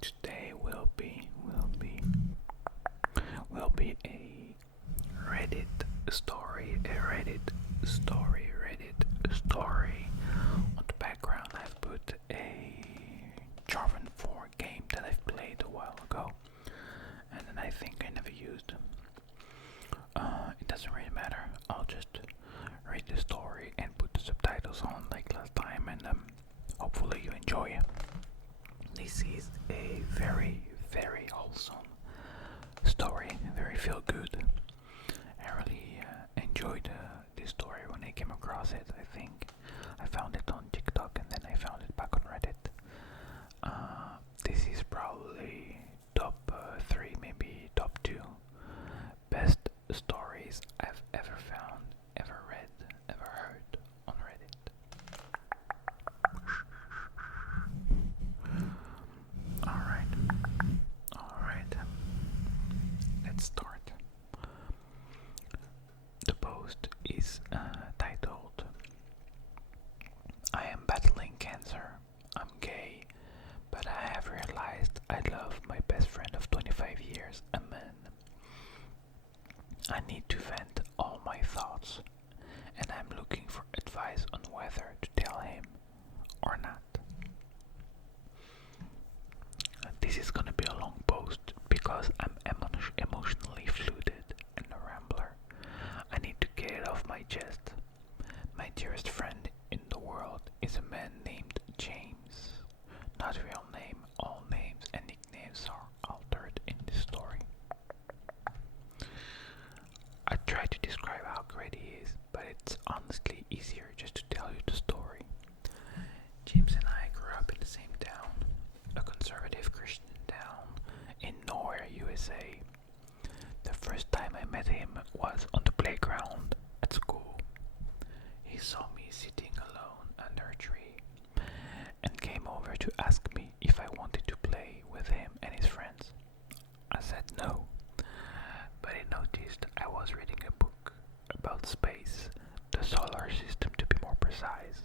Today will be a Reddit story, On the background, I've put a Jarvan 4 game that I've played a while ago, and then I think I never used. It doesn't really matter. I'll just read the story and put the subtitles on like last time, and hopefully you enjoy it. This is a very, very wholesome story, very feel good. I really enjoyed this story when I came across it. I think I found it on TikTok and then I found it back on Reddit. This is probably top 3, maybe top 2 best stories I've ever found, ever read, ever heard on Reddit. Alright, let's start. The post is titled, I am battling cancer, I'm gay, but I have realized I love my best friend of 25 years, a man. I need to vent all my thoughts, and I'm looking for advice on whether to tell him or not. This is gonna be a long post because I'm emotionally fluted and a rambler. I need to get it off my chest. My dearest friend in the world is a man named James. Not real name, all names and nicknames are altered in this story. I try to describe how great he is, but it's honestly easier just to tell you the story. James and I grew up in the same town, a conservative Christian town in nowhere, USA. The first time I met him was on the playground at school. He saw me sitting alone under a tree and came over to ask me if I wanted to play with him and his friends. I said no, but he noticed I was reading a book about space, the solar system to be more precise.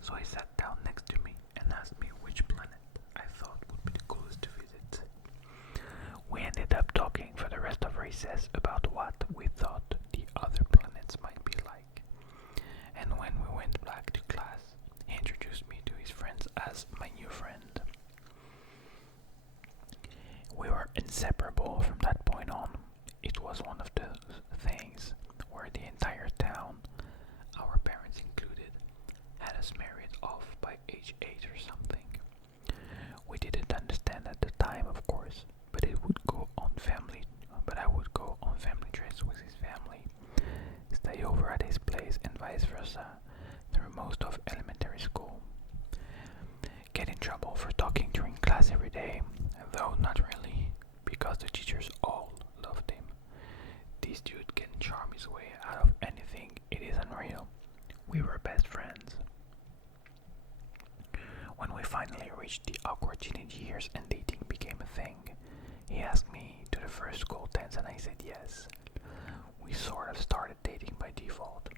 So he sat down next to me and asked me which planet I thought would be the coolest to visit. We ended up talking for the rest of recess about what we thought the other planets might be like. And when we went back to class, he introduced me to his friends as my new friend. We were inseparable from that point on. It was one of those things where the entire town, our parents included, had us married off by age 8 or something. We didn't understand at the time, of course, but I would go on family trips with his family, stay over at his place and vice versa through most of elementary school. Get in trouble for talking during class every day, though not really, because the teachers all loved him. This dude can charm his way out of anything, it is unreal. We were best friends. When we finally reached the awkward teenage years and dating became a thing, he asked me to the first school dance and I said yes. We sort of started dating by default.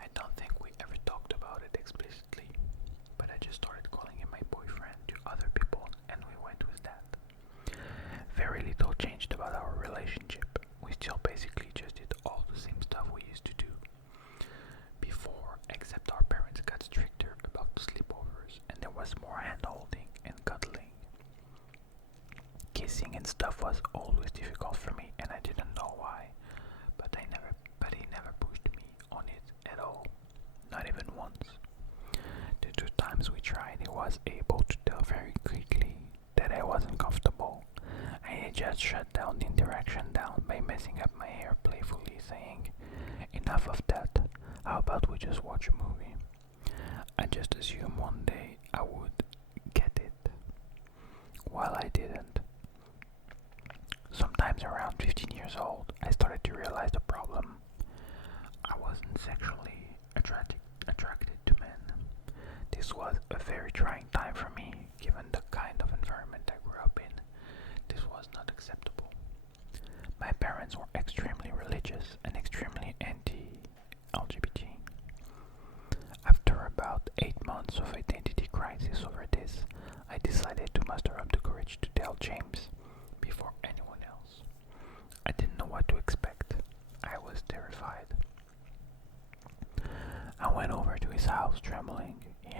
I don't think we ever talked about it explicitly, but I just started calling him my boyfriend to other people and we went with that. Very little changed about our relationship. We still basically just did all the same stuff we used to do before, except our parents got stricter about the sleepovers and there was more hand-holding and cuddling. Kissing and stuff was always difficult for me and I didn't know why, but he never pushed me on it at all, not even once. The 2 times we tried, he was able to tell very quickly that I wasn't comfortable, and he just shut down the interaction down by messing up my hair playfully, saying, enough of that, how about we just watch a movie? I just assumed one day I would get it. Well, I didn't. Sometimes around 15 years old, I started to realize the problem. I wasn't sexually attracted to men. This was a very trying time for me, given the kind of environment I grew up in. This was not acceptable. parents were extremely religious and extremely anti-LGBT. After about 8 months of identity crisis over this, I decided to muster up the courage to tell James before anyone else. I didn't know what to expect. I was terrified. I went over to his house trembling. He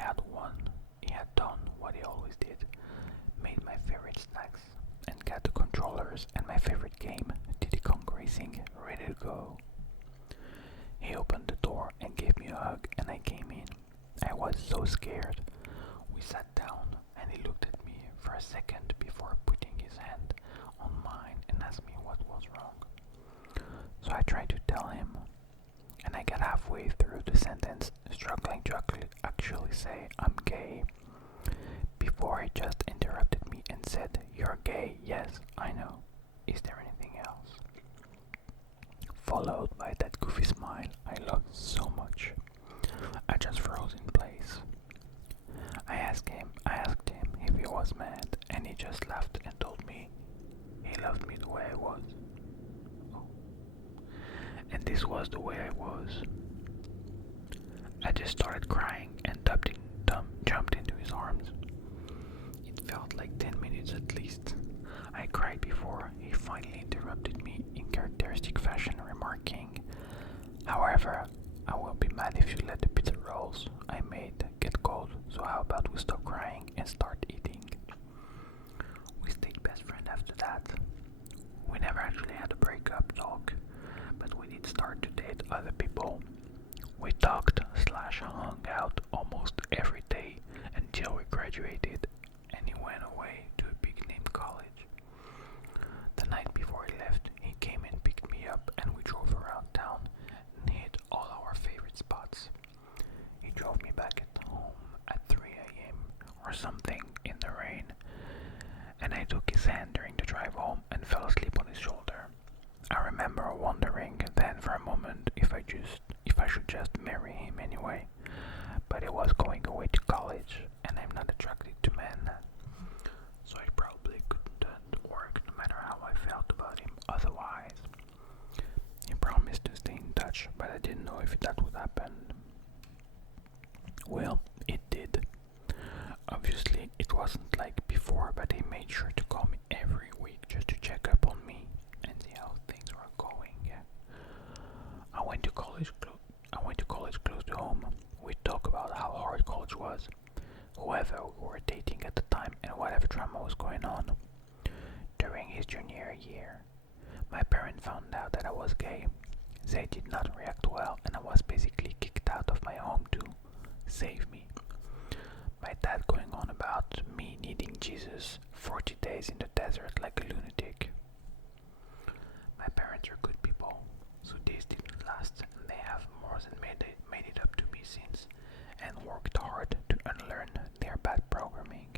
had done what he always did, made my favorite snacks, and got the controllers and my favorite game, Diddy Kong Racing, ready to go. He opened the door and gave me a hug, and I came in. I was so scared. We sat down, and he looked at me for a second before putting his hand on mine and asked me what was wrong. So I tried to tell him, and I got halfway through the sentence, struggling to actually say I'm gay, before he just interrupted me and said, "You're gay, yes, I know. Is there anything else?" Followed by that goofy smile I loved so much. I just froze in place. I asked him if he was mad, and he just laughed and told me he loved me the way I was. Oh. And this was the way I was. I just started crying and jumped into his arms. It felt like 10 minutes at least. I cried before he finally interrupted me in characteristic fashion, remarking, "However, I will be mad if you let the pizza rolls I made get cold, so how about we stop crying and start eating?" We stayed best friends after that. We never actually had a breakup talk, but we did start to date other people. We talked/hung out almost every day until we graduated, and he went away to a big-name college. The night before he left, he came and picked me up, and we drove around town and hit all our favorite spots. He drove me back at home at 3 a.m. or something in the rain, and I took his hand during the drive home and fell asleep on his shoulder. I remember wondering then for a moment if I should just marry him anyway, but he was going away to college, and I'm not attracted to men, so it probably couldn't work no matter how I felt about him otherwise. He promised to stay in touch, but I didn't know if that would happen. Well, it did. Obviously, it wasn't like before, but he made sure to call me every week just to check up on me and see how things were going. I went to college close to home. We talked about how hard college was, whoever we were dating at the time, and whatever drama was going on. During his junior year, my parents found out that I was gay. They did not react well, and I was basically kicked out of my home to save me. My dad going on about me needing Jesus 40 days in the desert like a lunatic. My parents are good people, so this didn't last, and they have more than made it up to me since, and worked hard to unlearn their bad programming.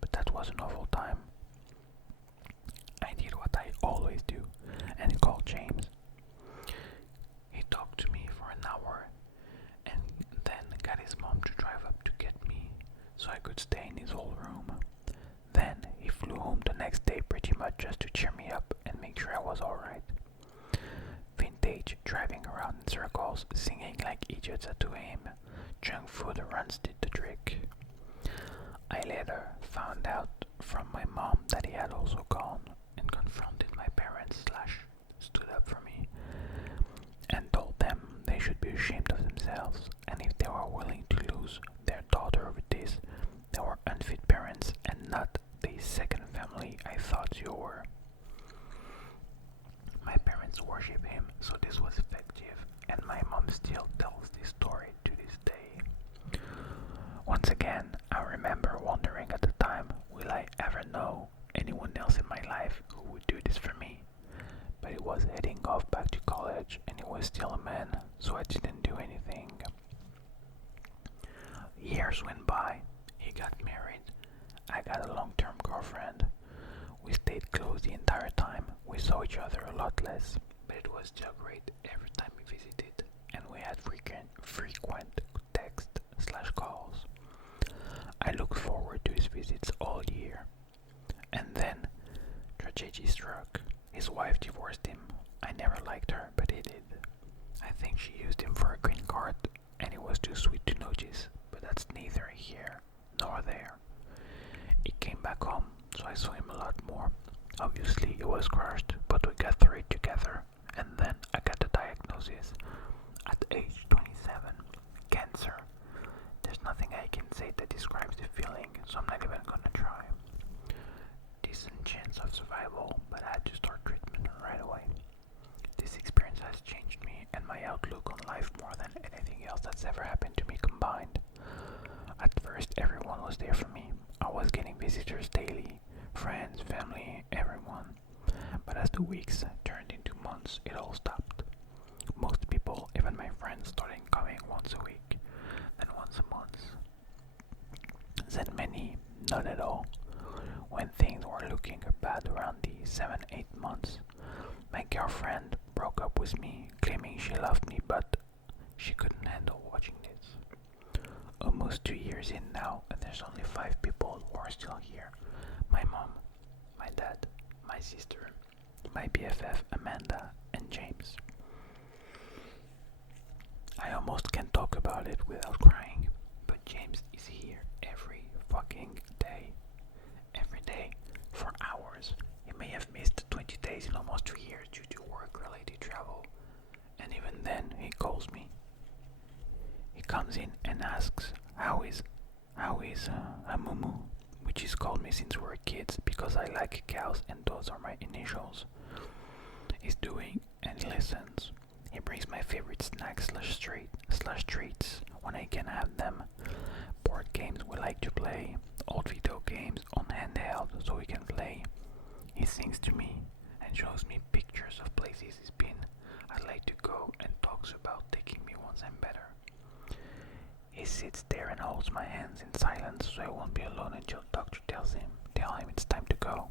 But that was an awful time. I did what I always do, and called James. He talked to me for an hour, and then got his mom to drive up to get me, so I could stay in his old room. Then he flew home the next day pretty much just to cheer me up and make sure I was alright. Vintage, driving around in circles, singing like idiots at 2 a.m. Junk food runs did the trick. I later found out from my mom that he had also gone and confronted my parents / stood up for me and told them they should be ashamed of themselves, and if they were willing to lose their daughter over this, they were unfit parents and not the second family I thought you were. My parents worship him, so this was effective, and my mom still tells this story to this day. Once again, I remember wondering at the time, will I ever know anyone else in my life who would do this for me? But he was heading off back to college, and he was still a man, so I didn't do anything. Years went by. He got married. I got a long-term girlfriend. We stayed close the entire time. We saw each other a lot less, but it was still great every time we visited, and we had frequent text/calls. I looked forward to his visits all year. And then, tragedy struck. His wife divorced him. I I never liked her, but he did. I think she used him for a green card, and he was too sweet to notice, but that's neither here nor there. He came back home, so I saw him a lot more. Obviously, he was crushed, but we got through it together, and then I got the diagnosis. At age 27, cancer. There's nothing I can say that describes the feeling, so I'm not even gonna try. Decent chance of survival, but I had to start treatment right away. This experience has changed me and my outlook on life more than anything else that's ever happened to me combined. At first, everyone was there for me. I was getting visitors daily, friends, family, everyone. But as the weeks turned into months, it all stopped. Most people, even my friends, started coming once a week, then once a month. Then many, none at all. When things were looking bad around the 7-8 months, my girlfriend broke up with me, claiming she loved me, but she couldn't handle watching this. Almost 2 years in now, and there's only 5 people who are still here. My mom, my dad, my sister, my BFF Amanda, and James. I almost can't talk about it without crying, but James is here every fucking day. Every day, for hours. He may have missed 20 days in almost 2 years due to work-related travel, and even then he calls me. He comes in and asks, how is Amumu, which he's called me since we were kids because I like cows and those are my initials. He's doing, and he listens. He brings my favorite snacks slash treats when I can have them. Board games we like to play, old video games on handheld so we can play. He sings to me and shows me pictures of places he's been. I'd like to go and talks about taking me once I'm better. He sits there and holds my hands in silence so I won't be alone until the doctor tell him it's time to go.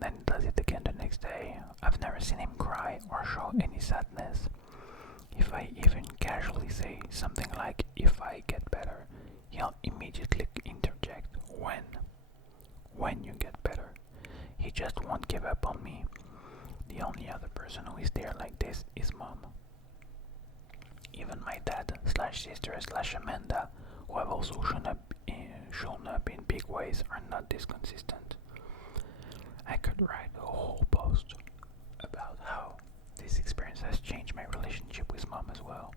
Then he does it again the next day. I've never seen him cry or show any sadness. If I even casually say something like, if I get better, he'll immediately interject, when you get better. He just won't give up on me. The only other person who is there like this is Mom. Even my dad slash sister slash Amanda, who have also shown up in big ways, are not this consistent. I could write a whole post about how this experience has changed my relationship with Mom as well.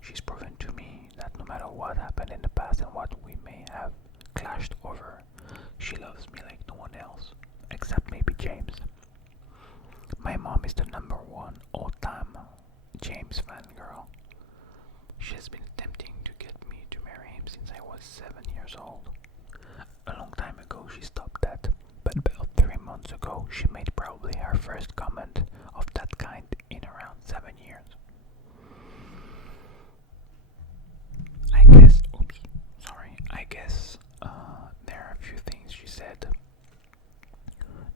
She's proven to me that no matter what happened in the past and what we may have clashed over, she loves me like no one else, except maybe James. My mom is the #1 all-time James fangirl. She has been attempting to get me to marry him since I was 7 years old. A long time ago she stopped that, but about 3 months ago she made probably her first comment of that kind in around 7 years. I guess there are a few things she said.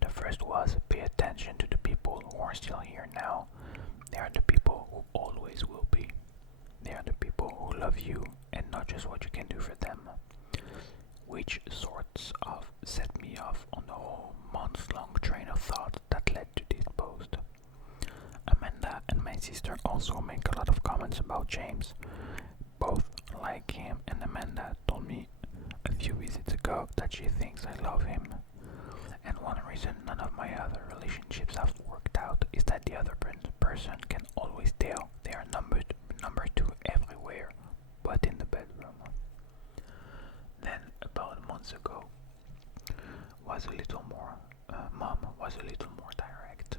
The first was, pay attention to the people who are still here now. They are the people who always will be. They are the people who love you and not just what you can do for them. Which sorts of set me off on the whole months-long train of thought that led to this post. Amanda and my sister also make a lot of comments about James. Both like him, and Amanda told me a few visits ago that she thinks I love him. And one reason none of my other relationships have worked out is that the other person can always tell they are number 2 everywhere, but in the bedroom. Then, about a month ago, Mom was a little more direct.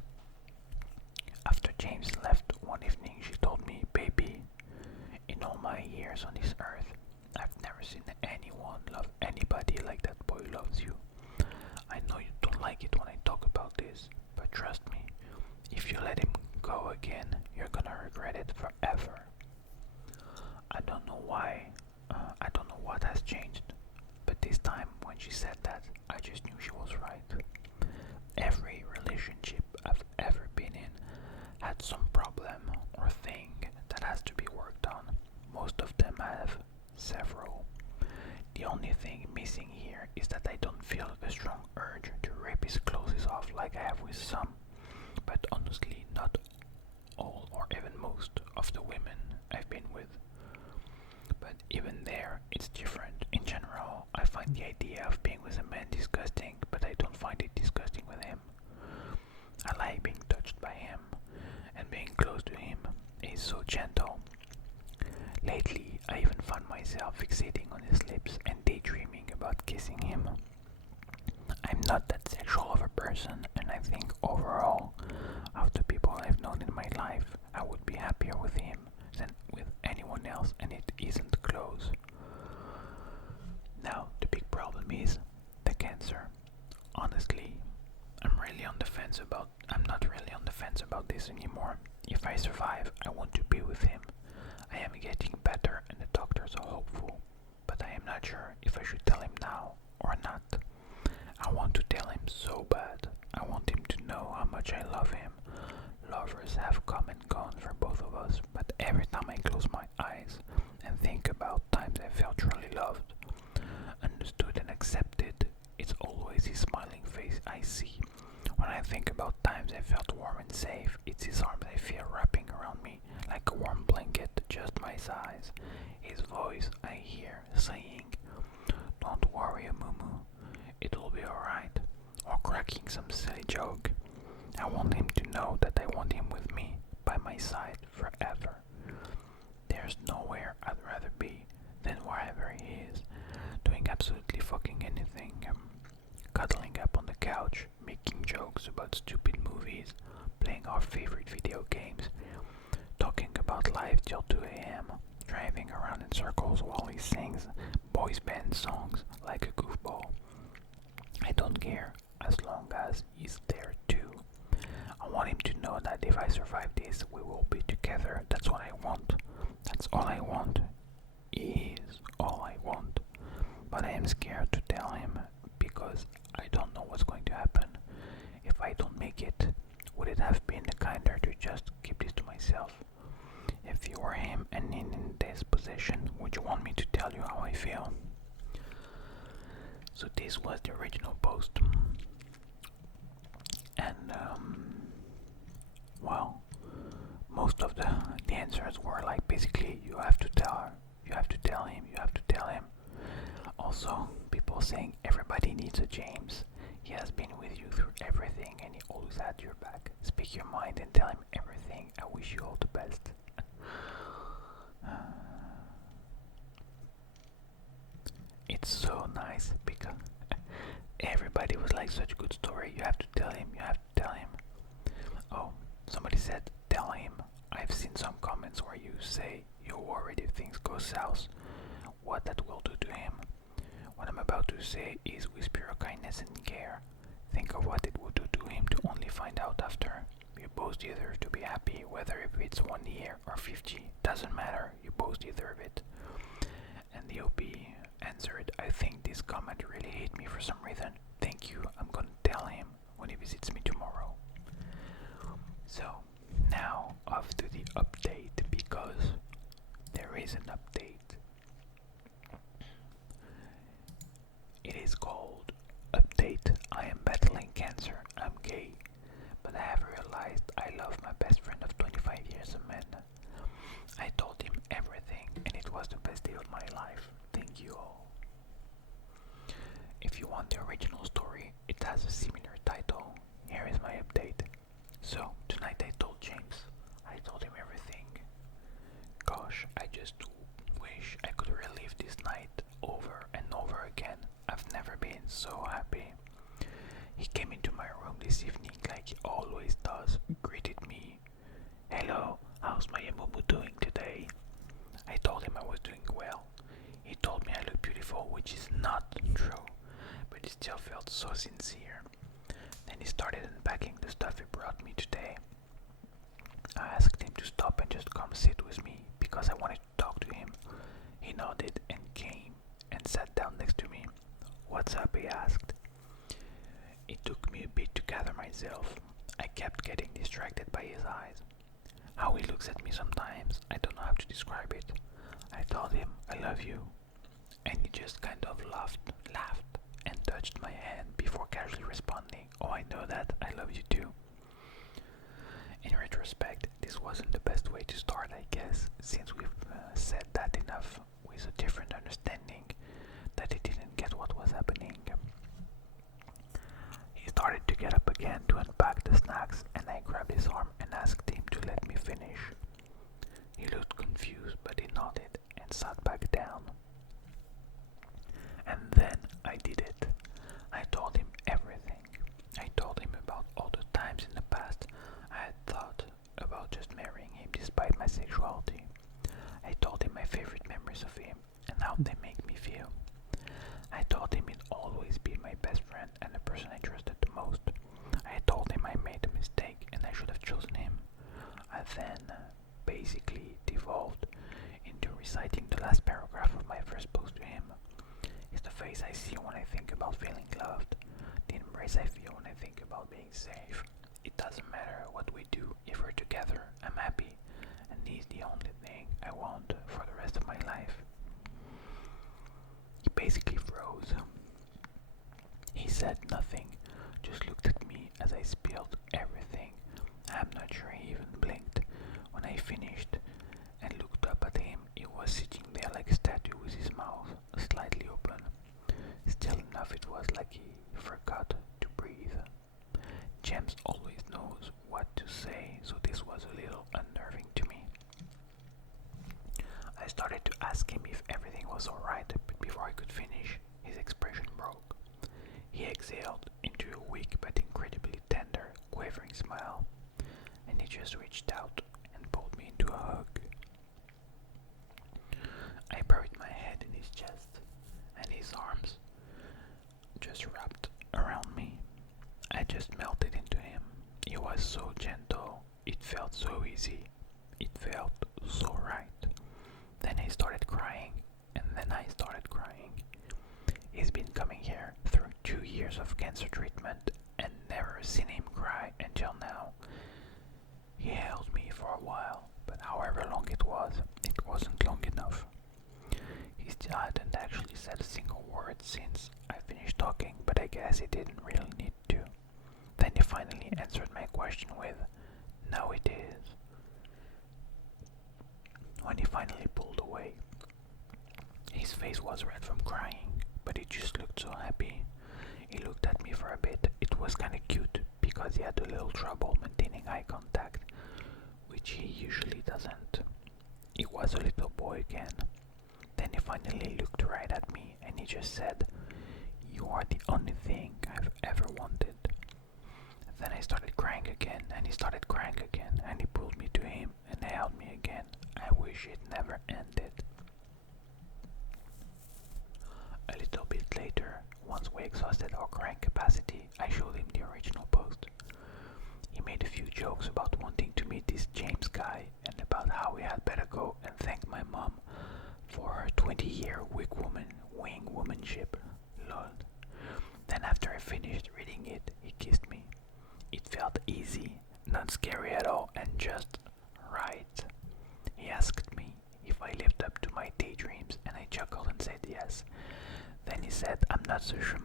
After James left one evening, she told me, baby, in all my years on this earth, I've never seen anyone love anybody like that boy loves you. I know you don't like it when I talk about this, but trust me, if you let him go again, you're gonna regret it forever. I don't know why, I don't know what has changed, but this time when she said that, I just knew she was right. Every relationship I've ever been in had some problem or thing that has to be worked on. Most of them have several. The only thing missing here is that I don't feel a strong urge to rip his clothes off like I have with some, but but honestly not all or even most of the women I've been with. But even there, it's different. In general, I find the idea of being with a man disgusting, but I don't find it disgusting with him. I like being touched by him, and being close to him. He's so gentle. Lately, I even found myself fixating on his lips and daydreaming about kissing him. I'm not that sexual of a person, and I think overall, of the people I've known in my life, I would be happier with him than with anyone else, and it isn't close. Now, the big problem is the cancer. Honestly, I'm not really on the fence about this anymore. If I survive, I want to be with him. I am getting better and the doctors are hopeful, but I am not sure if I should tell him now or not. I want to tell him so bad. I want him to know how much I love him. Lovers have come and gone for both of us, but every time I close my eyes and think about times I felt truly loved, understood and accepted, it's always his smiling face I see. When I think about times I felt warm and safe, it's his arms I feel wrapping around me like a warm blanket, just my size. His voice I hear saying, "Don't worry, Mumu, it'll be alright," or cracking some silly joke. I want him to know that I want him with me, by my side, forever. There's nowhere I'd rather be than wherever he is, doing absolutely fucking anything. Cuddling up on the couch, making jokes about stupid movies, playing our favorite video games, talking about life till 2 a.m., driving around in circles while he sings boys band songs like a goofball. I don't care as long as he's there too. I want him to know that if I survive this, we will be together. That's what I want. That's all I want. He is all I want. But I am scared to tell him because I don't know what's going to happen. If I don't make it, would it have been kinder to just keep this to myself? If you were him and in this position, would you want me to tell you how I feel? So this was the original post. And well, most of the answers were like basically you have to tell her, you have to tell him, you have to tell him. Also, people saying everybody needs a James. He has been with you through everything and he always had your back. Speak your mind and tell him everything. I wish you all the best. It's so nice because everybody was like, such a good story. You have to tell him, you have to tell him. Oh, somebody said tell him. I've seen some comments where you say you're worried if things go south, what that will do to him. What I'm about to say is with pure kindness and care. Think of what it would do to him to only find out after. You both deserve to be happy, whether if it's 1 year or 50, doesn't matter, you both deserve it. And the OP answered, I think this comment really hit me for some reason. Thank you, I'm gonna tell him when he visits me tomorrow. So, now off to the update, because there is an update. It is called Update. I am battling cancer. I'm gay. But I have realized I love my best friend of 25 years of men. I told him everything and it was the best day of my life. Thank you all. If you want the original story, it has a similar title. Here is my update. So, tonight I told James. I told him everything. Gosh, I just wish I could relive this night over and over again. I've never been so happy. He came into my room this evening like he always does, greeted me. Hello, how's my Mumu doing today? I told him I was doing well. He told me I look beautiful, which is not true, but it still felt so sincere. Then he started unpacking the stuff he brought me today. I asked him to stop and just come sit with me because I wanted to talk to him. He nodded and came and sat down next to me. What's up? He asked. It took me a bit to gather myself. I kept getting distracted by his eyes. How he looks at me sometimes, I don't know how to describe it. I told him, I love you. And he just kind of laughed, and touched my hand before casually responding, oh, I know that, I love you too. retrospect, this wasn't the best way to start, I guess, since we've said that enough with a different understanding that he didn't get what was happening. He started to get up again to unpack the snacks, and I grabbed his arm and asked him to let me finish. He looked confused, but he nodded and sat back down. And then I did it. I told him everything. I told him about all the times in the past I had thought about just marrying him despite my sexuality. I told him my favorite memories of him and how they make me feel. I told him he'd always be my best friend and the person I trusted the most. I told him I made a mistake and I should have chosen him. I then basically devolved into reciting the last paragraph of my first post to him. It's the face I see when I think about feeling loved, the embrace I feel when I think about being safe. It doesn't matter what we do, if we're together, I'm happy, and he's the only thing I want for the rest of my life. He basically froze. He said nothing, just looked at me as I spilled everything. I'm not sure he even blinked. When I finished and looked up at him, he was sitting there like a statue with his mouth slightly open. Still enough it was like he forgot to breathe. James always knows what to say, so this was a little unnerving to me. I started to ask him if everything was alright, but before I could finish, his expression broke. He exhaled into a weak but incredibly tender, quavering smile, and he just reached out and pulled me into a hug. I buried my head in his chest, and his arms just wrapped around me. I just melted into him. He was so gentle, it felt so easy, it felt so right. Then he started crying, and then I started crying. He's been coming here through 2 years of cancer treatment and never seen him cry until now. He held me for a while, but however long it wasn't long enough. He still hadn't actually said a single word since I finished talking, but I guess he didn't really need to. Then he finally answered my question with, "No, it is." When he finally pulled away, his face was red from crying, but he just looked so happy. He looked at me for a bit. It was kinda cute because he had a little trouble maintaining eye contact, which he usually doesn't. He was a little boy again. Then he finally looked right at me and he just said, "You are the only thing I've ever wanted." Then I started crying again, and he started crying again, and he pulled me to him and held me again. I wish it never ended. A little bit later, once we exhausted our crying capacity, I showed him the original post. He made a few jokes about wanting to meet this James guy and about how we had better go and thank my mom for her 20-year wing womanship. Lol. Then after I finished reading it, he kissed me. It felt easy, not scary at all, and just right. He asked me if I lived up to my daydreams, and I chuckled and said yes. Then he said, "I'm not so sure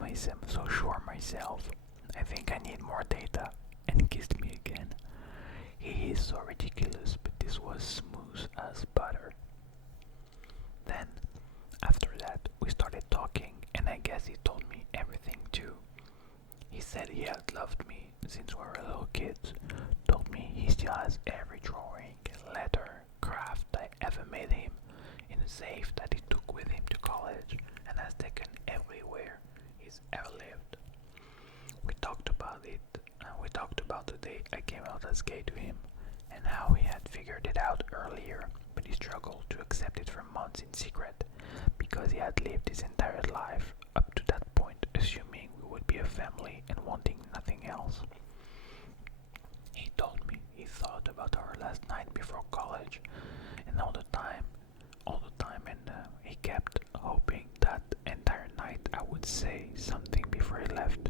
myself. I think I need more data," and kissed me again. He is so ridiculous, but this was smooth as butter. Then, after that, we started talking, and I guess he told me everything too. He said he had loved me since we were little kids, told me he still has every drawing, letter, craft I ever made him in a safe that he took with him to college and has taken everywhere he's ever lived. We talked about it, and we talked about the day I came out as gay to him, and how he had figured it out earlier, but he struggled to accept it for months in secret, because he had lived his entire life up to that point assuming we would be a family and wanting nothing else. He told me he thought about our last night before college, and all the time, and he kept hoping that entire night I would say something before he left,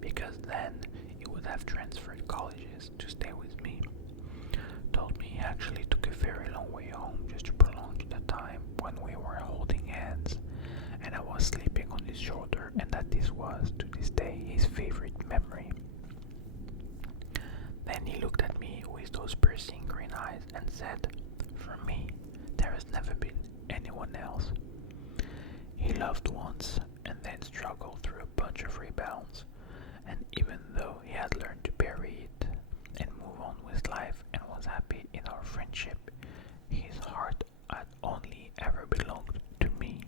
because then he would have transferred colleges to stay with me. Told me he actually took a very long way home just to prolong the time when we were holding hands, and I was sleeping on his shoulder, and that this was, to this day, his favorite memory. Then he looked at me with those downs, and even though he had learned to bury it and move on with life and was happy in our friendship, his heart had only ever belonged to me.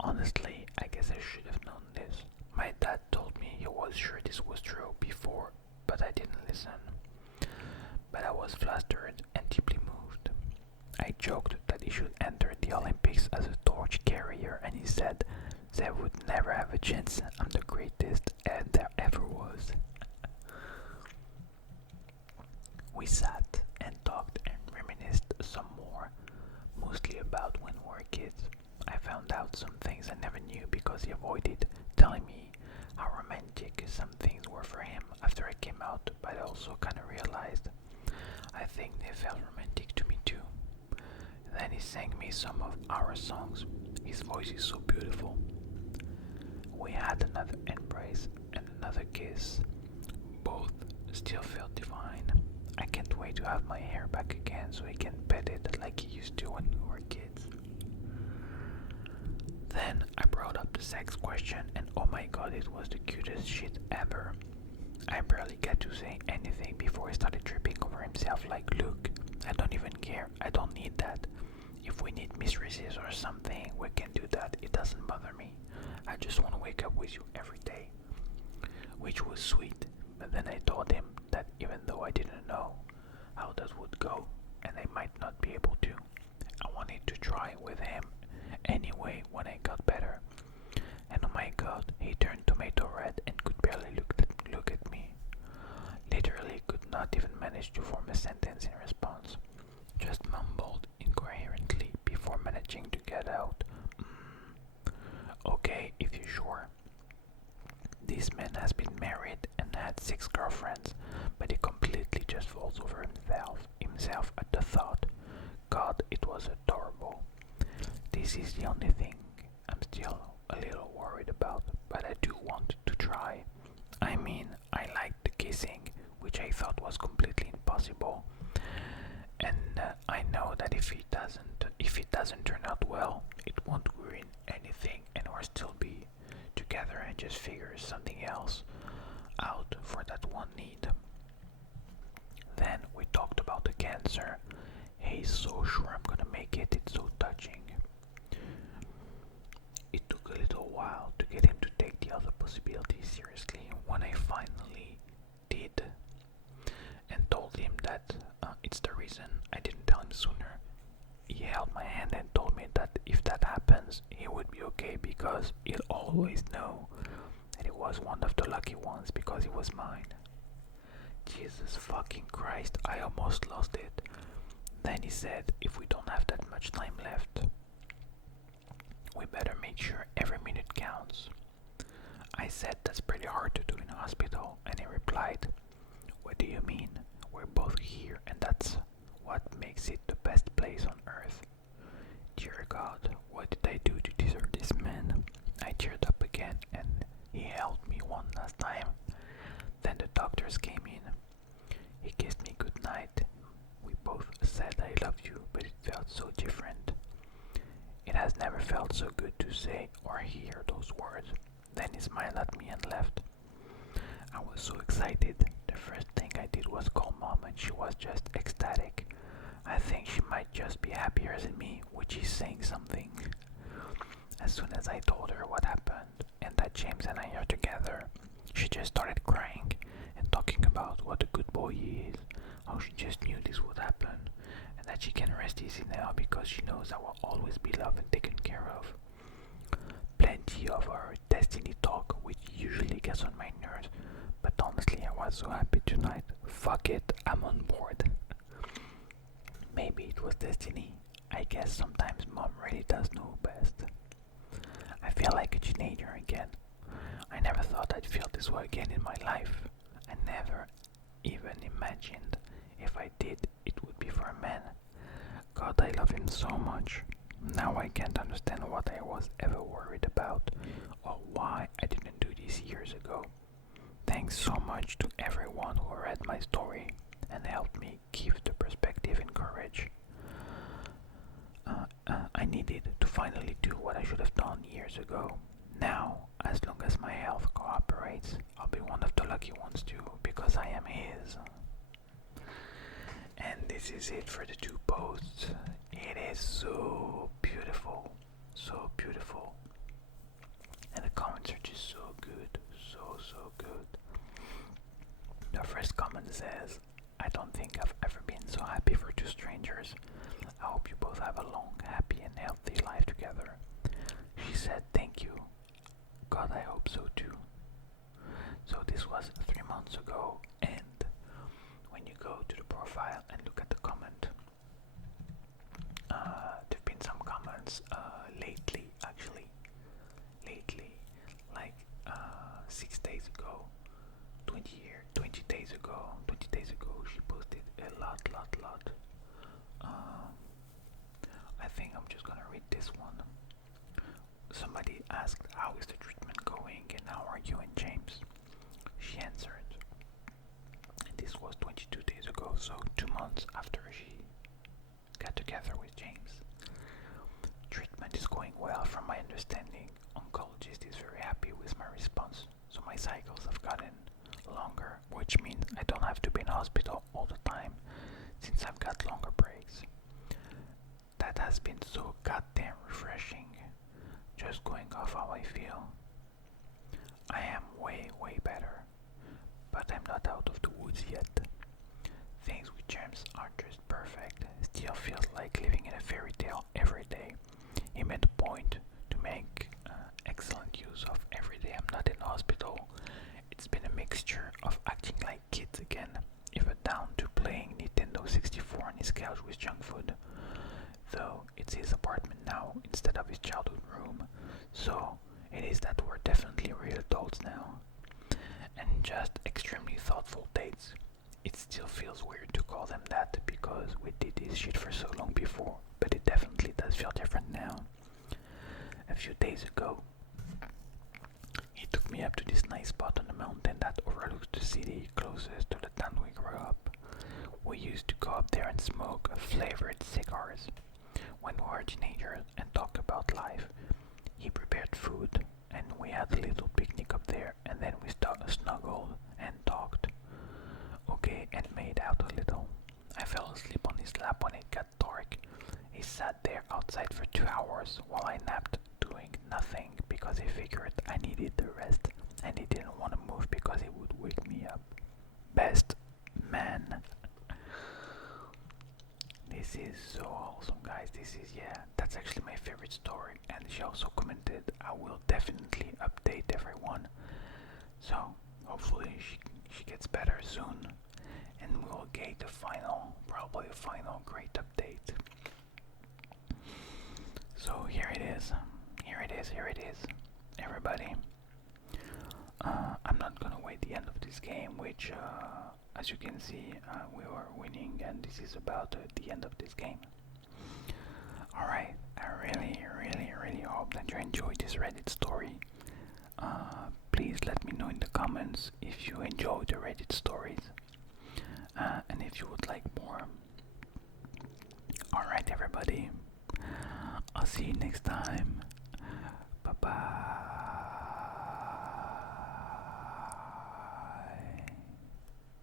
Honestly, I guess I should have known this. My dad told me he was sure this was true before, but I didn't listen. But I was flustered and deeply moved. I joked that he should enter the Olympics as a torch carrier, and he said they would never have a chance. I'm the greatest and there ever was. We sat and talked and reminisced some more, mostly about when we were kids. I found out some things I never knew because he avoided telling me how romantic some things were for him after I came out, but I also kind of realized I think they felt romantic to me too. Then he sang me some of our songs. His voice is so beautiful. We had another embrace and another kiss. Both still felt divine. I can't wait to have my hair back again so he can pet it like he used to when we were kids. Then I brought up the sex question, and oh my god, it was the cutest shit ever. I barely get to say anything before he started tripping over himself like, look, I don't even care, I don't need that. If we need mistresses or something, we can do that, it doesn't bother me. I just want to wake up with you every day. Which was sweet, but then I told him that even though I didn't know how that would go, and I might not be able to, I wanted to try with him anyway when I got better. And oh my god, he turned tomato red and could barely look at me. Literally could not even manage to form a sentence in response. Just mumbled incoherently before managing to get out, okay, if you're sure. This man has been married and had 6 girlfriends, but he completely just falls over himself at the thought. God, it was adorable. This is the only thing I'm still a little worried about, but I do want to try. I mean, I liked the kissing, which I thought was completely impossible, and I know that if it doesn't turn out well, it won't ruin anything, and we'll still be together and just figure something else out for that one need. Then we talked about the cancer. He's so sure I'm gonna make it. It's so touching. It took a little while to get him to take the other possibilities seriously. When I finally did and told him that it's the reason I didn't tell him sooner, he held my hand and told me that if that happens, he would be okay because he'll always know that he was one of the lucky ones because he was mine. Jesus fucking Christ, I almost lost it. Then he said, if we don't have that much time left, we better make sure every minute counts. I said that's pretty hard to do in a hospital, and he replied, what do you mean? We're both here, and that's what makes it the best place on earth. Dear God, what did I do to deserve this man? I teared up again, and he held me one last time. Then the doctors came in. He kissed me goodnight. We both said I love you, but it felt so different. It has never felt so good to say or hear those words. Then he smiled at me and left. I was so excited. The first thing I did was call Mom, and she was just ecstatic. I think she might just be happier than me, which is saying something. As soon as I told her what happened and that James and I are together, she just started crying and talking about what a good boy he is, how she just knew this would happen, and that she can rest easy now because she knows I will always be loved and taken care of. Plenty of our destiny talk, which usually gets on my nerves, but honestly I was so happy tonight. Fuck it, I'm on board. Maybe it was destiny. I guess sometimes Mom really does know best. I feel like a teenager again. I never thought I'd feel this way again in my life. I never even imagined if I did, it would be for a man. God, I love him so much. Now I can't understand what I was ever worried about or why I didn't do this years ago. Thanks so much to everyone who read my story and helped me give the perspective and courage I needed to finally do what I should have done years ago. Now as long as my health cooperates, I'll be one of the lucky ones too, because I am his. And this is it for the 2 posts. It is so beautiful, so beautiful. And the comments are just so good, so good. The first comment says, I don't think I've ever been so happy for 2 strangers. I hope you both have a long, happy and healthy life together. She said, thank you. God, I hope so too. So this was 3 months ago, and when you go to the profile and look at the comment, there have been some comments lately, like 6 days ago, 20 days ago, she posted a lot. I think I'm just gonna read this one. Somebody asked, how is the treatment going and how are you and James? She answered, and this was 22 days ago, so 2 months after she got together with James. Treatment is going well from my understanding. Oncologist is very happy with my response, so my cycles have gotten longer, which means I don't have to be in hospital all the time since I've got longer breaks. That has been so goddamn refreshing, just going off how I feel. I am way better, but I'm not out of the woods yet. Things with James aren't just perfect, still feels like living in a fairy tale every day. He made a point to make excellent use of every day I'm not in hospital. It's been a mixture of acting like kids again, even down to playing Nintendo 64 on his couch with junk food. Though it's his apartment now instead of his childhood room, so it is that we're definitely real adults now. And just extremely thoughtful dates. It still feels weird to call them that because we did this shit for so long before, but it definitely does feel different now. A few days ago, he took me up to this nice spot on the mountain that overlooks the city closest to the town we grew up. We used to go up there and smoke flavored cigars when we were teenagers and talk about life. He prepared food and we had a little picnic up there, and then we snuggled and talked. Okay, and made out a little. I fell asleep on his lap when it got dark. He sat there outside for 2 hours while I napped, doing nothing because he figured I needed the rest and he didn't want to move because it would wake me up. Best man. This is so wholesome, guys. That's actually my favorite story. And she also commented, I will definitely update everyone. So hopefully she gets better soon, and we'll get probably a final great update. So here it is, everybody. I'm not gonna wait the end of this game, which as you can see, we are winning, and this is about the end of this game. Alright, I really hope that you enjoyed this Reddit story. Please let me know in the comments if you enjoyed the Reddit stories, and if you would like more. Alright everybody, I'll see you next time. Bye bye.